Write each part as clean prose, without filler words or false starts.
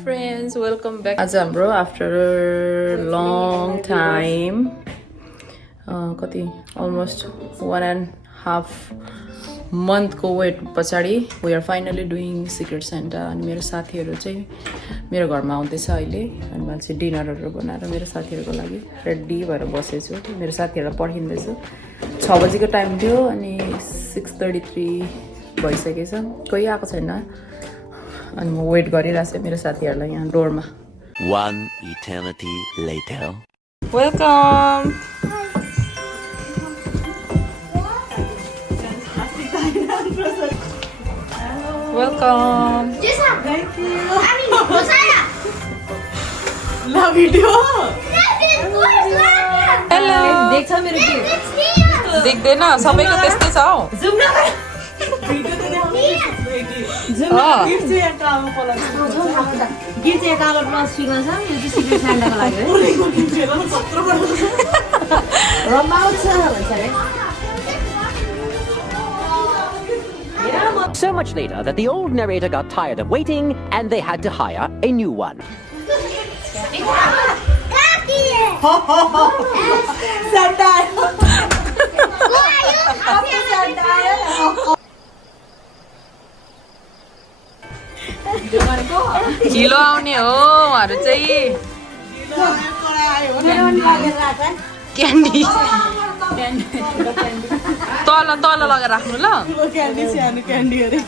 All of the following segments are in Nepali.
Friends, welcome back. आज हाम्रो after long time कति almost 1.5 month को wait पछाडि we are finally doing Secret Santa अनि मेरो साथीहरु चाहिँ मेरो घरमा आउँदैछ अहिले अनि मैले चाहिँ डिनरहरु बनाएर मेरो साथीहरुको लागि रेडी भएर बसेछु मेरो साथीहरुलाई पर्खिँदैछु 6 बजेको टाइम थियो अनि 6:33 भइसकेछ कोही आएको छैन अनि म वेट गरिरहेछु मेरो साथीहरुलाई यहाँ डोरमा One eternity later. Welcome welcome Thank you. Love video hello देख्छ मेरो गिफ्ट देख्दैन सबैको त्यस्तै छ हौ जुम न गिफ्ट गिफ्ट चाहिँ कालो कलर गिफ्ट चाहिँ कालो प्लस सुगा छ यो चाहिँ सिक्रेट स्यान्टाको लागि हो रमाउँछ भन्छ रे So much later that the old narrator got tired of waiting and they had to hire a new one. ढिलो आउने हो उहाँहरू चाहिँ क्यान्डी तल तल लगेर राख्नु ल क्यान्डी सानो क्यान्डी अरे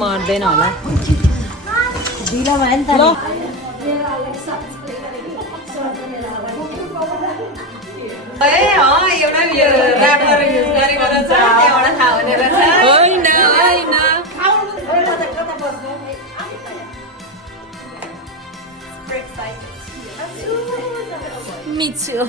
मर्दैन होला ढिलो भयो नि त होइन होइन मिच्यो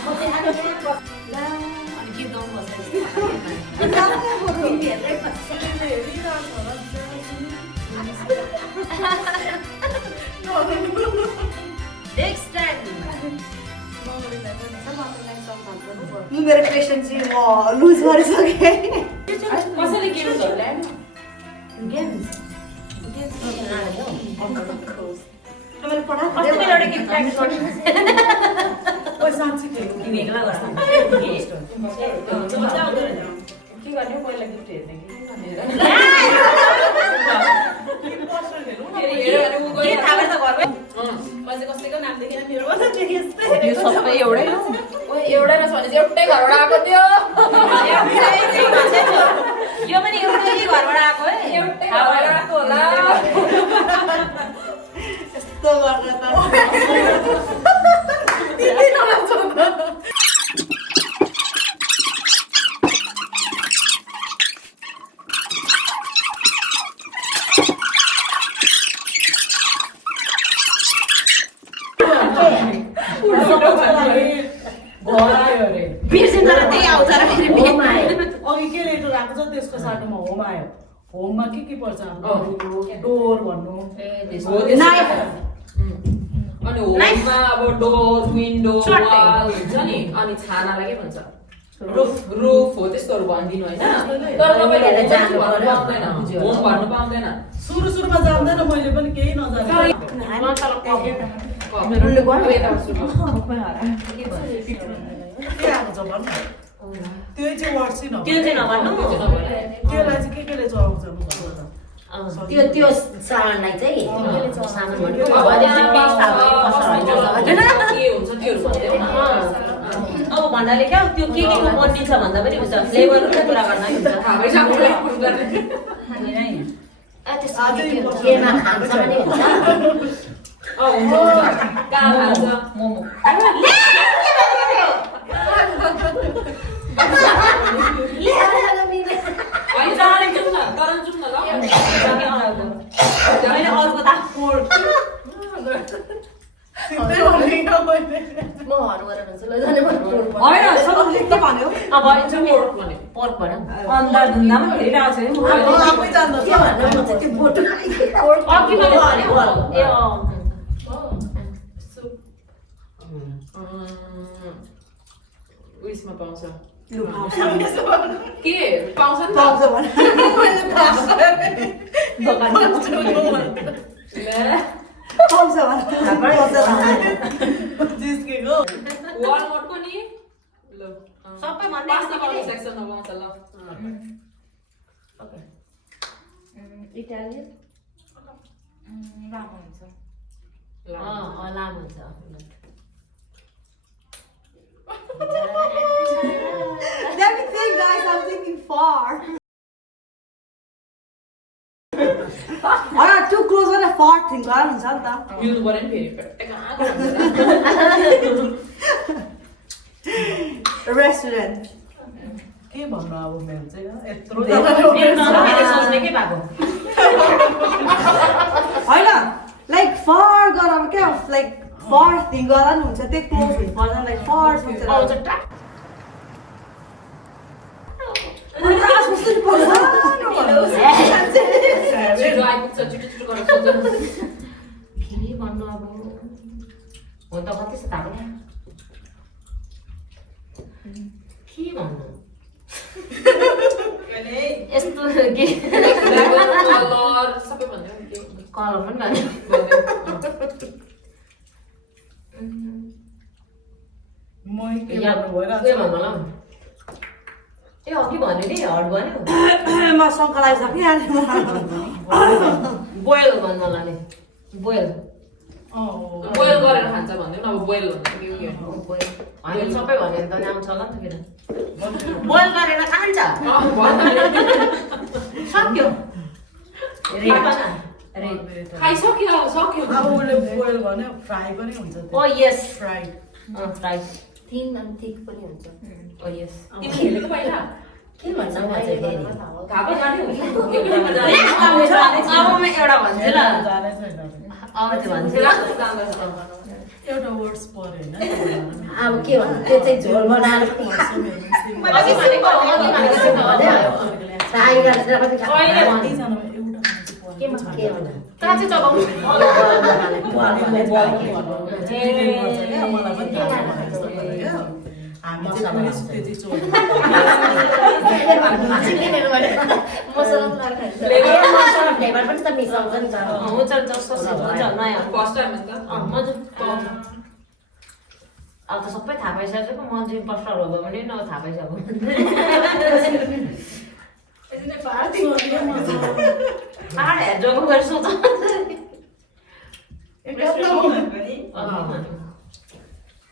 मेरो क्वेसन चाहिँ म लुज गरिसकेँ कसैले गेम्सहरु ल्याएन के गर्ने पहिला गिफ्ट हेर्ने यो सबै एउटै एउटै रहेछ भने चाहिँ एउटै घरबाट आएको थियो यो पनि एउटै घरबाट आएको है एउटै घरबाट आएको होला यस्तो गरेर बिर्सिन्छ र त्यही आउँछ र फेरि अघि के लेटर आएको छ त्यसको साटोमा होम आयो होममा के पर्छ डोर भन्नु अनि होममा अब डोर विन्डो वाल हुन्छ नि अनि छानालाई के भन्छ रुफ हो त्यस्तोहरू भनिदिनु होइन तर तपाईँले भन्नु पाउँदैन होम भन्नु पाउँदैन सुरुमा जान्दैन मैले पनि केही नजाने के आएको छ भन्नु त्यो चाहिँ वर्ड चाहिँ त्यो चाहिँ नभन्नु त्यसलाई चाहिँ केले जवाब जानु त्यो त्यो सामानलाई चाहिँ सामान भन्नु के हुन्छ त्योहरू भन्दैन अब भन्नाले क्या त्यो के को बनिन्छ भन्दा पनि हुन्छ फ्लेभरको कुरा गर्दा पनि हुन्छ केमा खान्छ पनि हुन्छ मोमो उयसमा पाउँछ के पाउँछ नि त पाउँछ जिस्केको वालमार्टको नि ल सबै भन्दै पास्ता बनाउने सेक्सनमा पाउँछ ल इटालियन लामो हुन्छ Let me think, guys. I'm thinking far. Too close on a far thing. Far हुन्छ नि त मिल्नु पर्यो नि फेरि पेट्टे कहाँ रेस्टुरेन्ट के भन्नु अब मेरो चाहिँ यत्रो सोच्ने के भएको होइन लाइक फार गएर क्या लाइक फार थिङ गरेर नि हुन्छ त्यो क्लोज हुनु पर्दैन लाइक फार सोचेर छिटो आइपुग्छ छिटो गरेर सोध्छ फेरि भन्नु अब हो त कति छ थाहा पनि के भन्नु यस्तो के कलर सबै भन्यो नि के कलर पनि भन्यो मै के या भन्नु भइरहेको के भन्नु होला ए अघि भन्यो नि हट भन्यो म शङ्का लागिसकिहाल्यो बोइल भन्नु होला नि बोइल बोइल गरेर खान्छ भन्दै अब बोइल भन्नु के बोइल होइन सबै भन्यो भने त आउँछ होला नि त किन बोइल गरेर खान्छ सक्यो खाइसक्यो अब सक्यो अब उसले बोइल भन्यो फ्राई पनि हुन्छ ओ यस फ्राई फ्राई थिन अनि थिक पनि हुन्छ ओ यस तिमी हेरेको पहिला के भन्छ म चाहिँ फेरि घापा जाने हो अब म एउटा भन्छु ल जाने छैन अब चाहिँ भन्छु ल एउटा वर्ड्स पऱ्यो होइन अब के भन्नु त्यो चाहिँ झोल बनाएर अघि भनेको चाहिँ फ्राई गरेर पनि कहिले भन्नु कतिजनामा एउटा मान्छे के भन्नु काँचै चबाउँछु मलाई पनि थाहा छैन यस्तो गरेको। हामी चाहिँ पुलिस त्यो चाहिँ चोर्नु फ्लेभर पनि त मिसाउँछ नि त हुन्छ जस्तो हुन्छ नयाँ फर्स्ट टाइम अन्त मजा अब त सबै थाहा पाइसकेको म चाहिँ पस्टर हो भने न थाहा पाइसक्यो पाहाड हेर्नु गएर सोच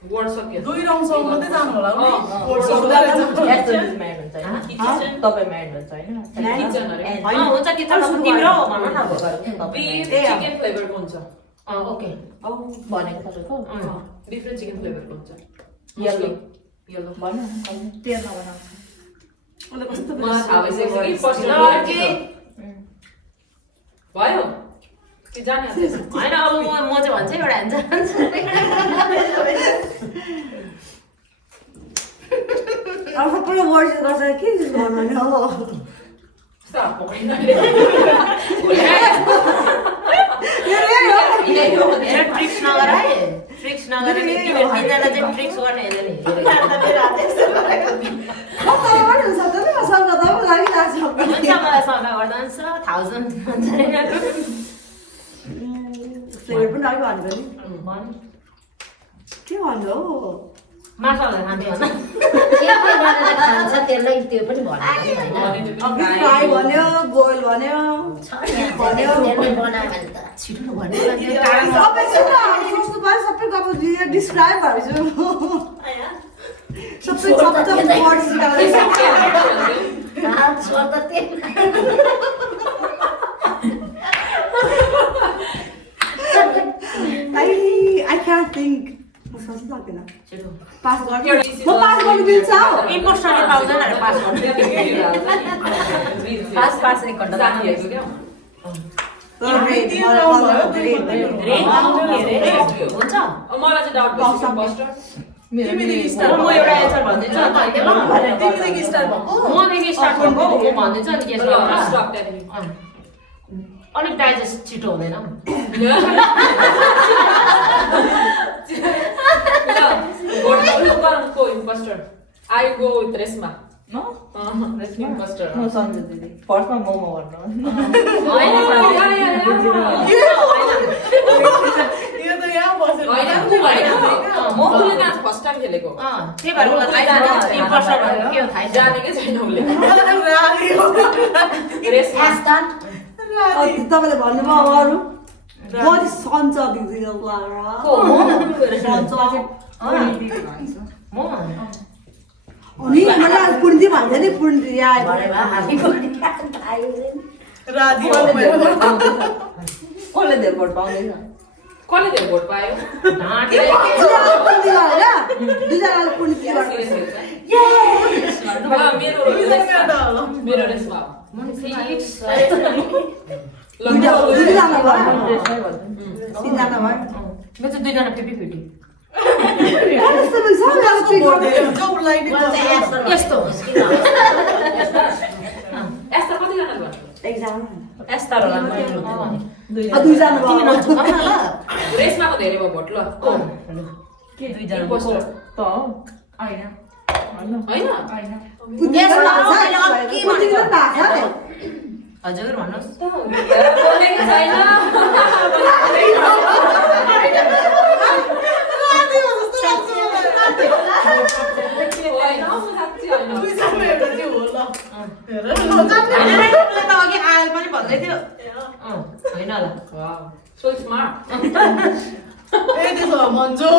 वर्ड सक्यो 2 राउन्डसम्म मात्रै जानु होला नि तपाईँ म्याड हुन्छ होइन किचन अरे हुन्छ कि तर तिम्रो हो भन न बीफ चिकन फ्लेभरको हुन्छ ओके भनेको तपाईँको बीफ र चिकन फ्लेभरको हुन्छ Yellow. येलो भन्नु तेलमा बनाउँछ उसले कस्तो मलाई थाहा भइसक्यो कि फर्स्ट भयो कि जाने होइन अब म चाहिँ भन्छु एउटा हान्छ अब सबैले वर्ड गर्छ के गर्नु नि अब ट्रिक्स नगर है ट्रिक्स नगर तिनीहरूलाई चाहिँ ट्रिक्स गर्ने होइन नि हुन्छ मलाई सल्लाह गर्दा हुन्छ 1000 फ्लेभर पनि अघि भन्नु नि भन् के भन्नु हौ मासुहरू खाँदै होला खान्छ त्यसलाई त्यो पनि फ्राई भन्यो बोइल भन्यो भन्यो छिटो भन्नु सबै सोच्नु पर्यो सबै गफ डिस्क्राइब भएछु सबै सबै वर्ड्स I can't think. म सोच्नु सक्दिन छिटो पास गर्नु म पास गर्नु मिल्छ इम्पोस्टरले पाउँदैन अरे पास गर्नु पास 1 घन्टा साथीहरूको क्या हुन्छ मलाई चाहिँ डाउट भइसक्यो फर्स्ट तिमीदेखि म एउटा एन्सर भनिदिन्छु अन्त तिमीदेखि स्टार्ट भएको मदेखि स्टार्ट गर्नु म भनिदिन्छु अनि गेस गर्नु स्टप त्यहाँदेखि अलिक डाइजेस्ट छिटो हुँदैन को imposter I go with Reshma That's imposter. म सन्जु दिदी फर्स्टमा मोमो भन्नु होइन यो त यहाँ बसेर म उसले नाच फर्स्ट टाइम खेलेको त्यही भएर उसलाई थाहा छैन imposter भनेको के हो थाहा छैन जानेकै छैन उसले रेस तपाईँले भन्नुभयो अब अरू म सन्च दिदी अनि मलाई पुण्डी भन्छ नि पुण्डी आयो राजी कसले धेरै भोट पाउँदैछ कसले धेरै भोट पायो दुईजनाले पुण्डी मेरो रेस भयो दुईजना भयो तिनजना भयो म चाहिँ दुईजना 50-50 यस्तो होस् किन यस्ता कतिजनाले भन्नु यस्ता होला दुईजना तिमी नछुप न ल रेसमा पो धेरै भयो भोट ल के दुईजना imposter होइन होइन हजुर भन्नुहोस् बोलेको छैन अघि आयल पनि भन्दै थियो होइन ल So smart. मन्जो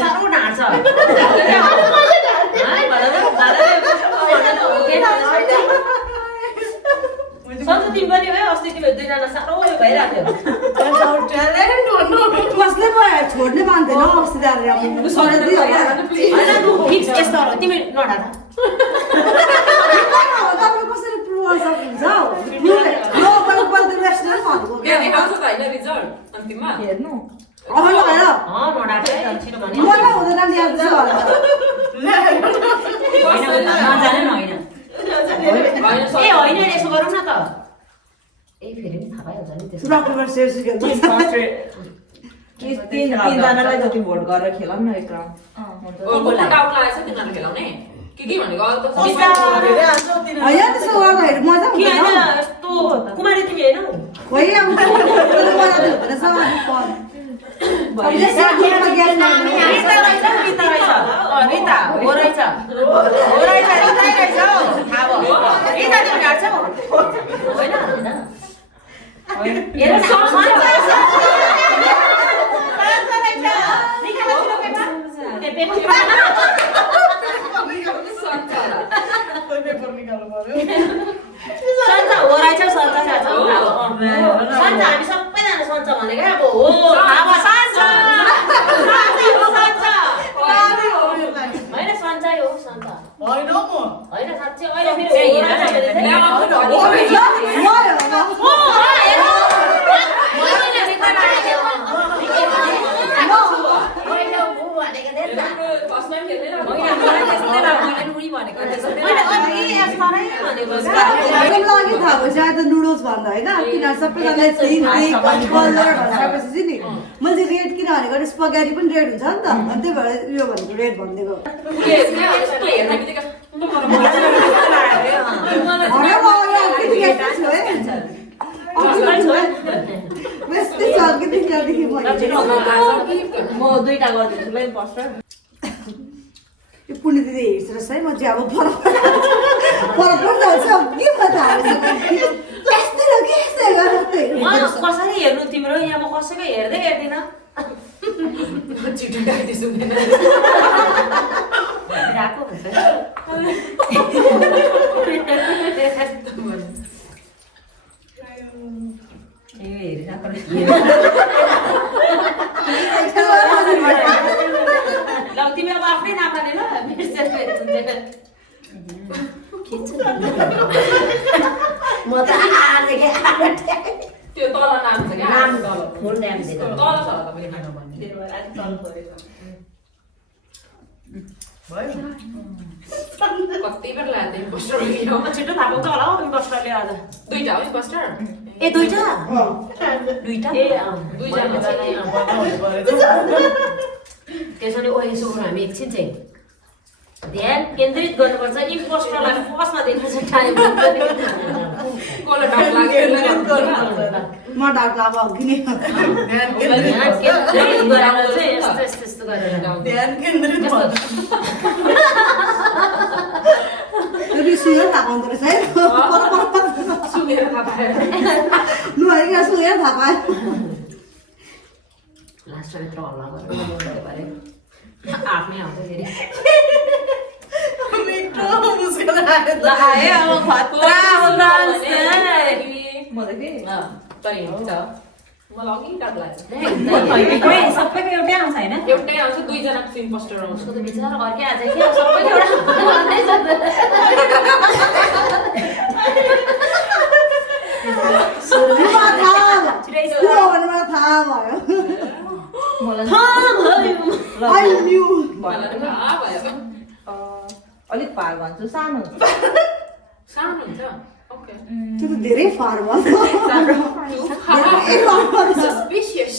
साह्रो ढाँट्छ सन्चो तिमी पनि है अस्ति तिमी दुईजना साह्रो भइरहेको कसले भयो छोड्ने मान्दैन अस्ति होइन तँ फिक्स यस्तो हो तिमी नढा कसरी प्रुभ गर्न सक्नुहुन्छ त्यहाँ देखाउँछ त होइन रिजल्ट अन्तिममा हेर्नु होइन नढा छिटो भने मलाई हुँदैन नि याद नजाने न होइन होइन ए होइन यसो गरौँ न त ए फेरि पनि थाहा भइहाल्छ नि त्यसो तिनजनालाई जति भोट गरेर खेलौँ न एक राउन्ड डाउट लागेको छ तिनीहरू खेलाउने के भनेको अब त होइन त्यसो गर्दाखेरि मजा किन हुँदैन यस्तो कुमारी तिमी होइन खोइ अब मजा हुँदैन सबै रिता हो रहेछ थाहा भयो रिता तिमी ढाँट्छौ होइन सन्च हो रहेछ सन्च हामी सबैजना सन्च भनेको अब हो थाहा भयो होइन सन्चै हो सन्च होइन साँच्चै अहिले फर्स्ट टाइम खेल्ने लागि थाहा भयो सायद नुडल्स भन्दा होइन किनभने सबैजनाले कलर भनेपछि नि मैले रेड किन भनेको स्पगेटी पनि रेड हुन्छ नि त अनि त्यही भएर यो भनेको रेड भनिदिएको म दुईटा गरिदिन्छु ल पोस्टर यो पुण्य दिदी हेर्छ रहेछ है म चाहिँ अब फरक पर्छ के पता कसरी हेर्नु तिम्रो यहाँ म कसैको हेर्दै हेर्दिन छिटो गाडी सुन्दैन राको हुन्छ ल तिमी अब आफ्नै नाम हाले ल म त त्यो तल नाम छ क्या फुल नाम दिनु तल छ होला तपाईँले खानु भन्ने कति बेर लाग्दैन पोस्टर छिटो थाहा पाउँछ होला हौ बस्टरले आज दुईटा हो पोस्टर ए दुईटा दुईटा ए दुईजना त्यसैले ओ यसो हामी एकछिन चाहिँ ध्यान केन्द्रित गर्नुपर्छ इम्पोस्टरलाई फर्स्टमा देख्नुपर्छ टाइम कसलाई डाक लाग्यो म डाक लाग अघि नै ध्यान केन्द्रित गरेर चाहिँ यस्तो यस्तो यस्तो गरेर ध्यान केन्द्रित भयो। यो सुनेर थाहा पाउँदो रहेछ है सुनेर थाहा पाएँ नुहाइकन सुनेर थाहा पाएँ लास्टमा यत्रो हल्ला गरेर आफ्नै आउँछ फेरि मिठो मुस्किल आयो ल आयो अब खतरा आउँछ तै हुन्छ मलाई अघि डाक लाग्छ सबैको एउटै आउँछ होइन एउटै आउँछ दुईजनाको इम्पोस्टर आउँछ उसको त बिचरा घरकै आज के सबैको एउटा मलाई थाहा भयो I knew. मलाई थाहा भयो अलिक पार भन्छु सानो सानो हुन्छ ओके त्यो त धेरै फार भयो सस्पिशियस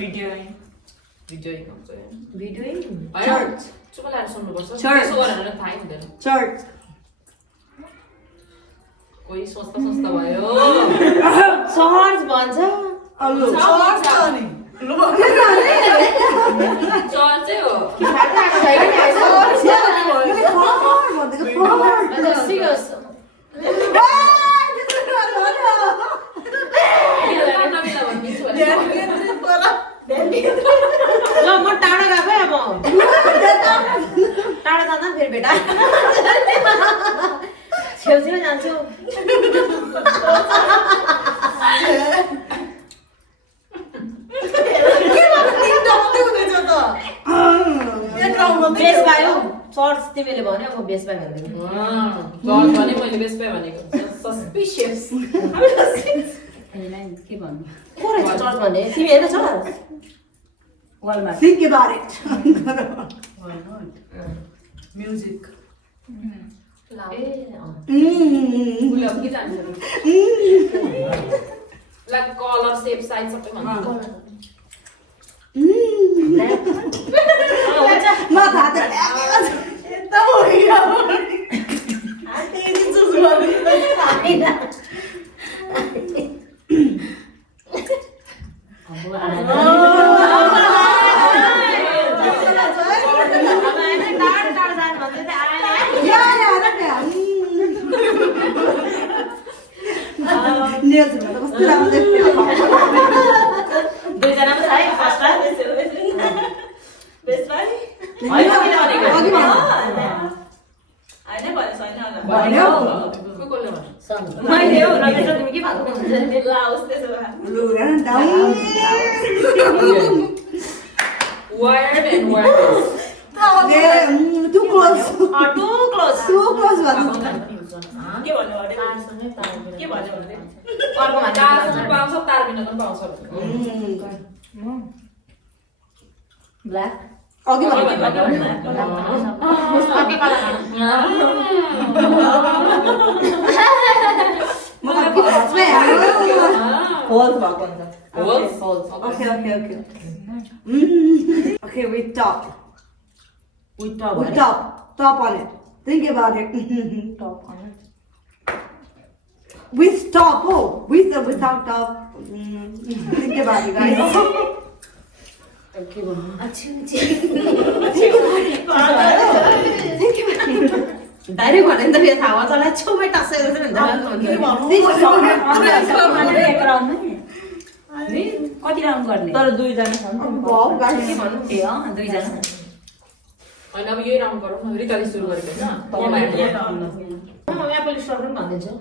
भिडियोइङ हुन्छ भिडियो चर्च चुप लाएर सुन्नुपर्छ Church. त्यसो गरेर थाहै हुँदैन चर्च कोही सोच्दा सोच्दा भयो चर्च भन्छ चर्च चाहिँ हो सिरियस नमिला भनिदिन्छु ल म टाढा गएको है अब टाढा जाँदा फेरि भेटा छेउछेउ जान्छु बेस पायो चर्च तिमीले भन्यो म बेस पायो भनिदिनु चर्च भने मैले बेस पाएँ भनेको सस्पिशियस के भन्नु को रहेछ चर्च भन्ने तिमी हेर्दैछ वालमा Think about it. म्युजिक उसले अब के जान्छ लाइक कलर सेप साइज सबै भन्छ म थाहा छ यता भयो चुज नेल्समा त कस्तो राम्रो देखियो दुईजना पनि छ है फर्स्ट बेसलाई होइन किन भनेको अघि भन्नु। होइन भने छैन भन्यो। को कसले भन्छ मैले हो रमेश र तिमी के भएको हुन्छ ल आओस् त्यसो भए लु हेर न down wired and wireless to close to close to close भन्नु के भन्नु अरे के भन्यो भने अर्को तार मान्छे पनि पाउँछ तार बिना पनि पाउँछ ब्ल्याक अघि भन्नु मलाई फर्स्टमै आयो होल्स भएको हुन्छ holes Okay, okay, okay. Okay, with top. with top With top. Top on it. Think about it. Top on With top, oh. With or without top. Think about it, guys. Direct भने त फेरि थाहा हुन्छ होला छेउमै टाँसेर चाहिँ हुन्छ कति राउन्ड गर्ने तर दुईजना छ नि Wow, guys. के भन्नु ए अँ दुईजना होइन अब यही राउन्ड गरौँ न रिताले सुरु गरेको होइन म एप्पल स्टोर पनि भनिदिन्छु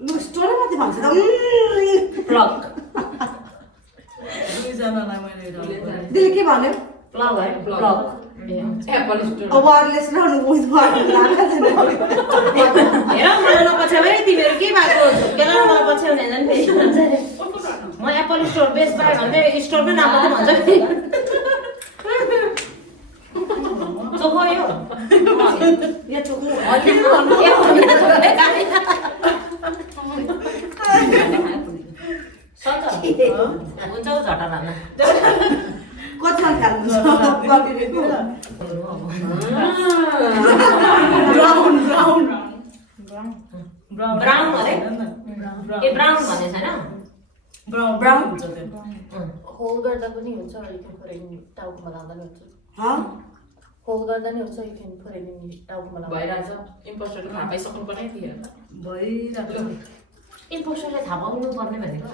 लु, story माथि भन्छ त. प्लग दुईजनालाई मैले दिदीले के भन्यो? प्लग है Plug. Plug Apple store Wireless र with wireless लाग्छ छैन. हेर मलाई नपछ्याउ है तिमीहरू के भएको झुक्केर मलाई पछ्याउने होइन नि फेरि म एप्पल स्टोर बेस्ट बाई भन्दै स्टोरकै नाम मात्रै भन्छ फेरि चोखो यो यो चोखो हुन्छ झटा लाँदा कति कतिसम्म खानुहुन्छ कतितिर ब्राउन भने ए ब्राउन भन्ने छैन ब्राउन हुन्छ त्यो होल गर्दा पनि हुन्छ एकखेप फरेनी टाउकोमा लाउँदा नि हुन्छ हाँ होल गर्दा नि हुन्छ एकखेप फरेनी टाउकोमा लाउँदा भइरहेछ इम्पोस्टरले थाहा पाइसक्नु पर्ने थियो भइरहेको इम्पोस्टरले थाहा पाउनु पर्ने भनेको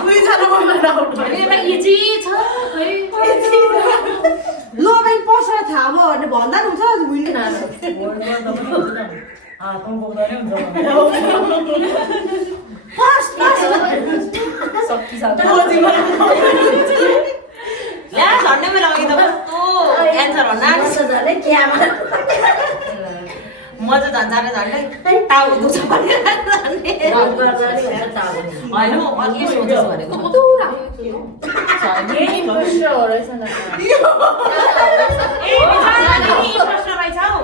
दुईजना इजी छ खै लो बेन पसेर थाहा भयो भने भन्दा नि हुन्छ भुइँले हातमा बोक्दा नै हुन्छ ल्या झन्डै मेरो अघि त कस्तो एन्सर भन्न म चाहिँ झन्झारे झन्डै टाउको दुख्छ भनेर होइन म अघि सोच्छु भनेको इम्पोस्टर हो रहेछ न इम्पोस्टर रहेछ हौ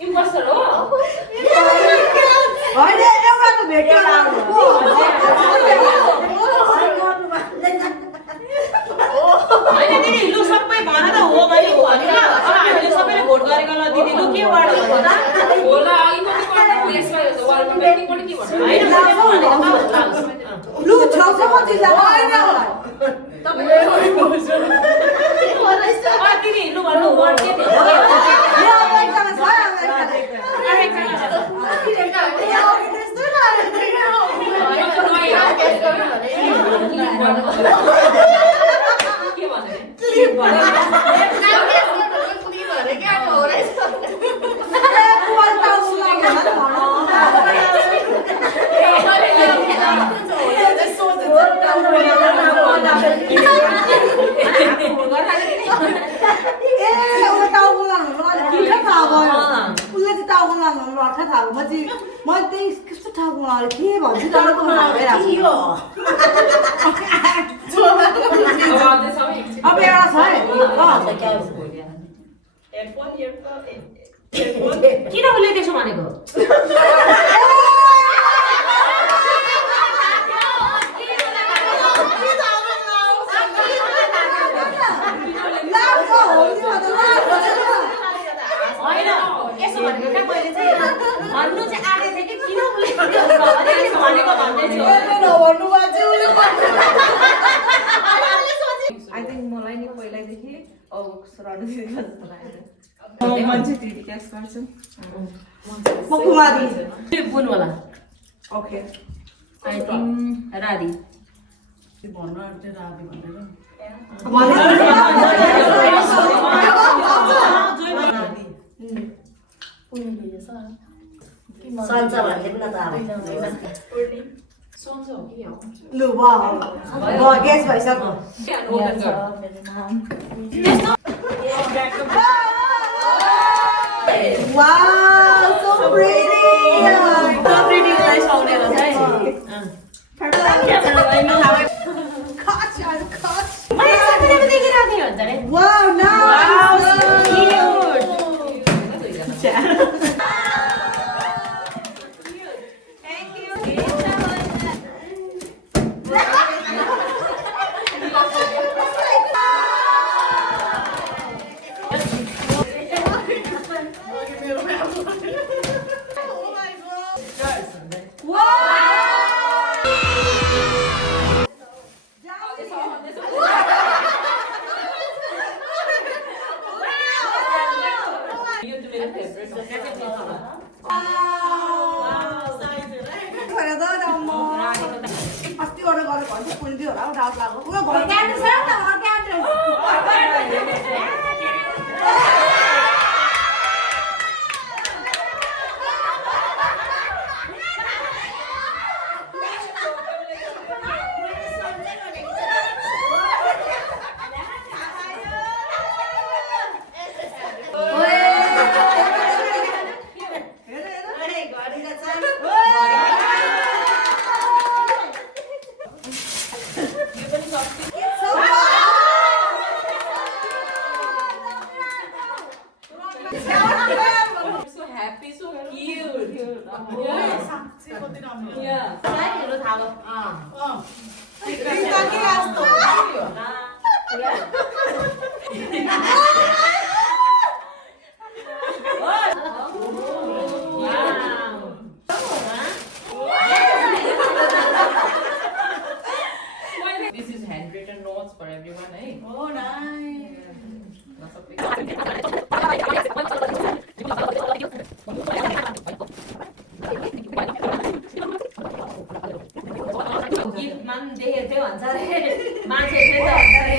इम्पोस्टर हो होइन एउटा त भेट्यो होइन दिदी लु सबै भन त हो भने भन्यो ल अब हामीले सबैले भोट गरेको ल दिदी लु के गर्नु भन्छ होला अघि पनि गर्नु यसलाई वालमा पेन्टिङ पनि के भन्नु होइन लु छेउछाउमा जिल्ला दिदी लु भन्नु वर्ड के थियो कस्तो ठाउँ के भन्छु तर अब एउटा छ किन उसले त्यसो भनेको होइन यसो भनेको क्या मैले चाहिँ भन्नु चाहिँ आँटे थिएँ कि किन उसले भनेको भन्दैछु आई थिङ्क मलाई नि पहिल्यैदेखि सराउन्ड जस्तो लाग्यो मान्छे त्यति क्यास गर्छु कुमारी बुन होला ओके आई थिङ्क राधी भन्न आँट्यो राधी भनेर लु भयो ग्यास भइसक्यो Wow, so pretty! So pretty guys, how they look like. Catch. मैले सबैले देखिरहेको थिएँ भन्छ अरे Wow, nice! अस्ति अर्डर गरेर भन्छ पुग्यो होला हौ डाउट लाग्यो उयो घर क्यान्डल छ नि साइडहरू थाहा भयो के आस्तो This is handwritten notes for everyone, eh? Oh, nice. Lots of गीतमा पनि देखेको थियो भन्छ अरे मान्छे थियो त भन्छ अरे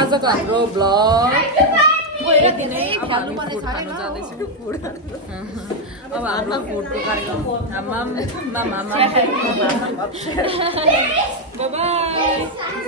आजको हाम्रो ब्लग यति नै। अब हामी फुड खानु जाँदैछौँ। अब हाम्रो फुडको कार्यक्रम बाई बाई।